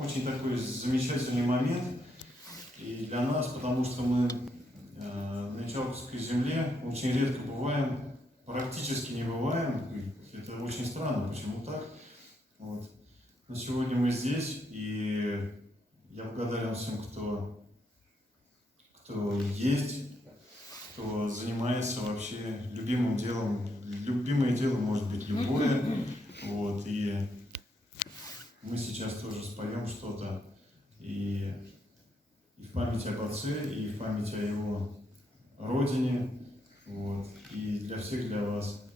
очень такой замечательный момент и для нас, потому что мы на Ичалковской земле очень редко бываем, практически не бываем. Это очень странно, почему так. Вот. Но сегодня мы здесь, и я благодарен всем, кто есть, кто занимается вообще любимым делом. Любимое дело может быть любое. Вот. И мы сейчас тоже споем что-то и в память об отце, и в память о его родине. Вот. И для всех, для вас.